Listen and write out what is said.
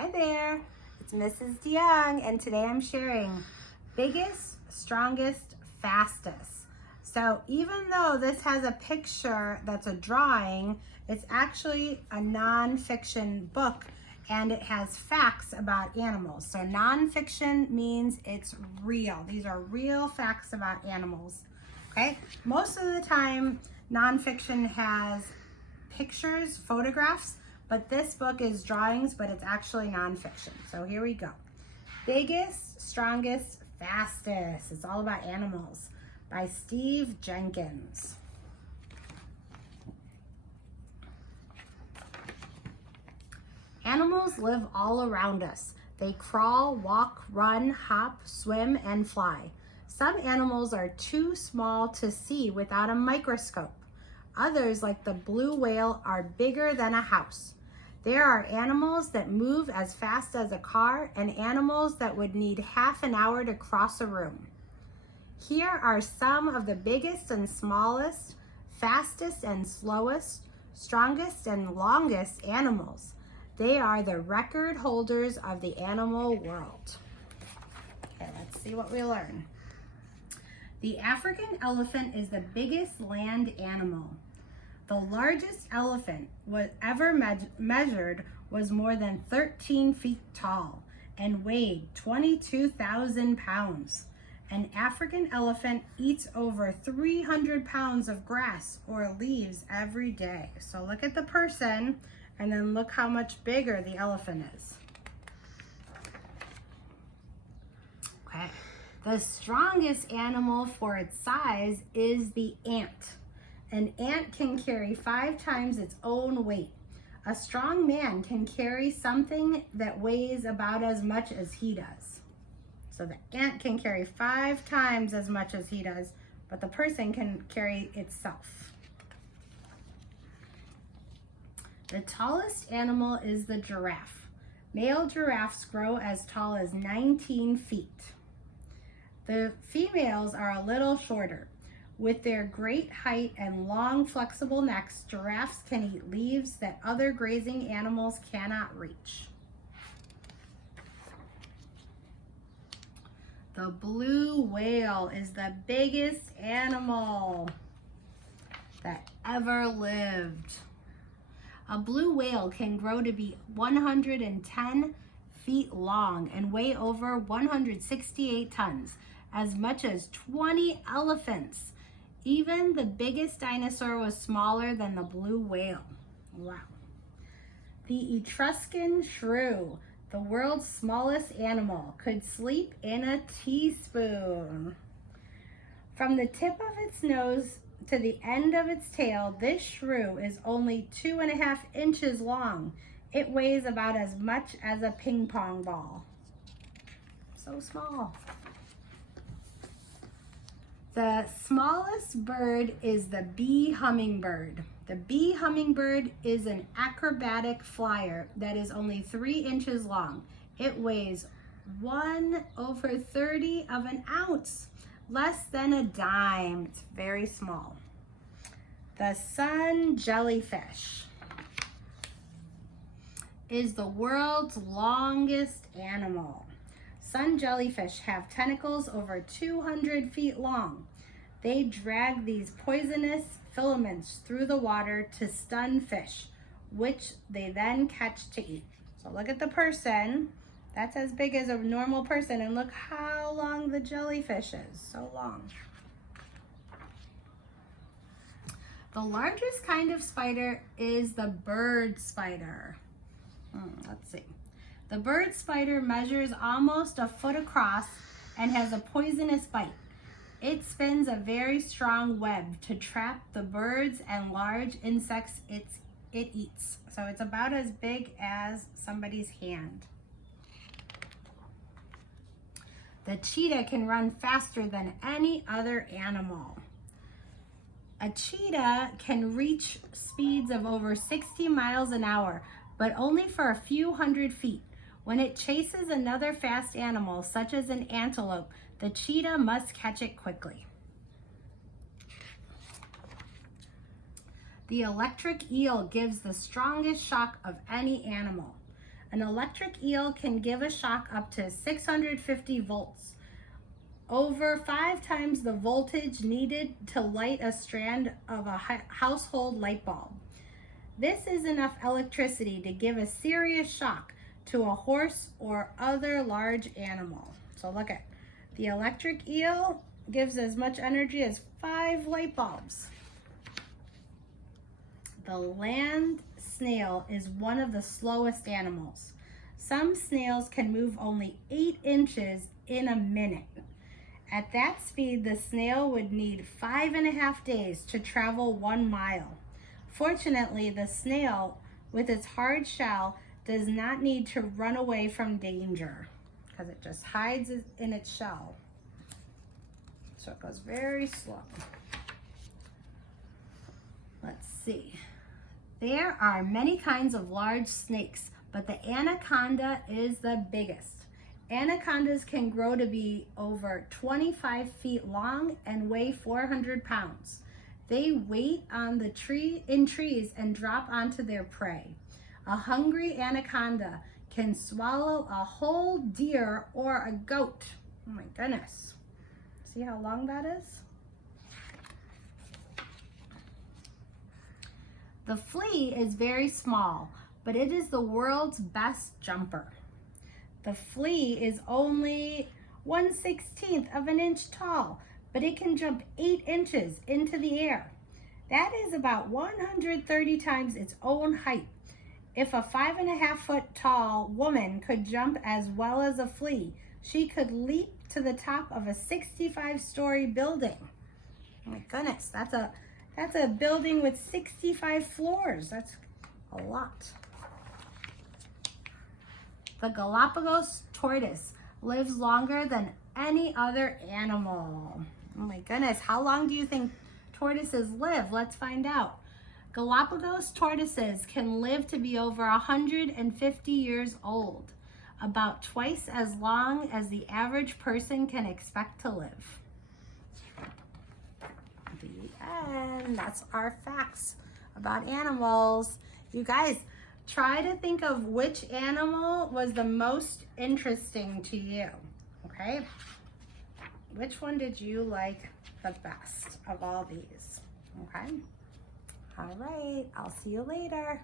Hi there, it's Mrs. DeYoung, and today I'm sharing biggest, strongest, fastest. So even though this has a picture that's a drawing, it's actually a nonfiction book and it has facts about animals. So nonfiction means it's real. These are real facts about animals, okay? Most of the time, nonfiction has pictures, photographs, but this book is drawings, but it's actually nonfiction. So here we go. Biggest, strongest, fastest. It's all about animals by Steve Jenkins. Animals live all around us. They crawl, walk, run, hop, swim, and fly. Some animals are too small to see without a microscope. Others, like the blue whale, are bigger than a house. There are animals that move as fast as a car and animals that would need half an hour to cross a room. Here are some of the biggest and smallest, fastest and slowest, strongest and longest animals. They are the record holders of the animal world. Okay, let's see what we learn. The African elephant is the biggest land animal. The largest elephant ever measured was more than 13 feet tall and weighed 22,000 pounds. An African elephant eats over 300 pounds of grass or leaves every day. So look at the person and then look how much bigger the elephant is. Okay. The strongest animal for its size is the ant. An ant can carry 5 times its own weight. A strong man can carry something that weighs about as much as he does. So the ant can carry 5 times as much as he does, but the person can carry itself. The tallest animal is the giraffe. Male giraffes grow as tall as 19 feet. The females are a little shorter. With their great height and long, flexible necks, giraffes can eat leaves that other grazing animals cannot reach. The blue whale is the biggest animal that ever lived. A blue whale can grow to be 110 feet long and weigh over 168 tons, as much as 20 elephants. Even the biggest dinosaur was smaller than the blue whale. Wow. The Etruscan shrew, the world's smallest animal, could sleep in a teaspoon. From the tip of its nose to the end of its tail, this shrew is only 2.5 inches long. It weighs about as much as a ping pong ball. So small. The smallest bird is the bee hummingbird. The bee hummingbird is an acrobatic flyer that is only 3 inches long. It weighs 1/30 of an ounce, less than a dime. It's very small. The sun jellyfish is the world's longest animal. Sun jellyfish have tentacles over 200 feet long. They drag these poisonous filaments through the water to stun fish, which they then catch to eat. So look at the person. That's as big as a normal person, and look how long the jellyfish is. So long. The largest kind of spider is the bird spider. Let's see. The bird spider measures almost a foot across and has a poisonous bite. It spins a very strong web to trap the birds and large insects it eats. So it's about as big as somebody's hand. The cheetah can run faster than any other animal. A cheetah can reach speeds of over 60 miles an hour, but only for a few hundred feet. When it chases another fast animal, such as an antelope, the cheetah must catch it quickly. The electric eel gives the strongest shock of any animal. An electric eel can give a shock up to 650 volts, over 5 times the voltage needed to light a strand of a household light bulb. This is enough electricity to give a serious shock to a horse or other large animal. So look at the electric eel gives as much energy as 5 light bulbs. The land snail is one of the slowest animals. Some snails can move only 8 inches in a minute. At that speed, the snail would need 5.5 days to travel 1 mile. Fortunately, the snail, with its hard shell, does not need to run away from danger because it just hides in its shell. So it goes very slow. Let's see. There are many kinds of large snakes, but the anaconda is the biggest. Anacondas can grow to be over 25 feet long and weigh 400 pounds. They wait on the in trees and drop onto their prey. A hungry anaconda can swallow a whole deer or a goat. Oh my goodness. See how long that is? The flea is very small, but it is the world's best jumper. The flea is only 1/16 of an inch tall, but it can jump 8 inches into the air. That is about 130 times its own height. If a 5.5 foot tall woman could jump as well as a flea, she could leap to the top of a 65-story building. Oh my goodness, that's a building with 65 floors. That's a lot. The Galapagos tortoise lives longer than any other animal. Oh my goodness, how long do you think tortoises live? Let's find out. Galapagos tortoises can live to be over 150 years old, about twice as long as the average person can expect to live. And that's our facts about animals. You guys, try to think of which animal was the most interesting to you, okay? Which one did you like the best of all these, okay? All right, I'll see you later.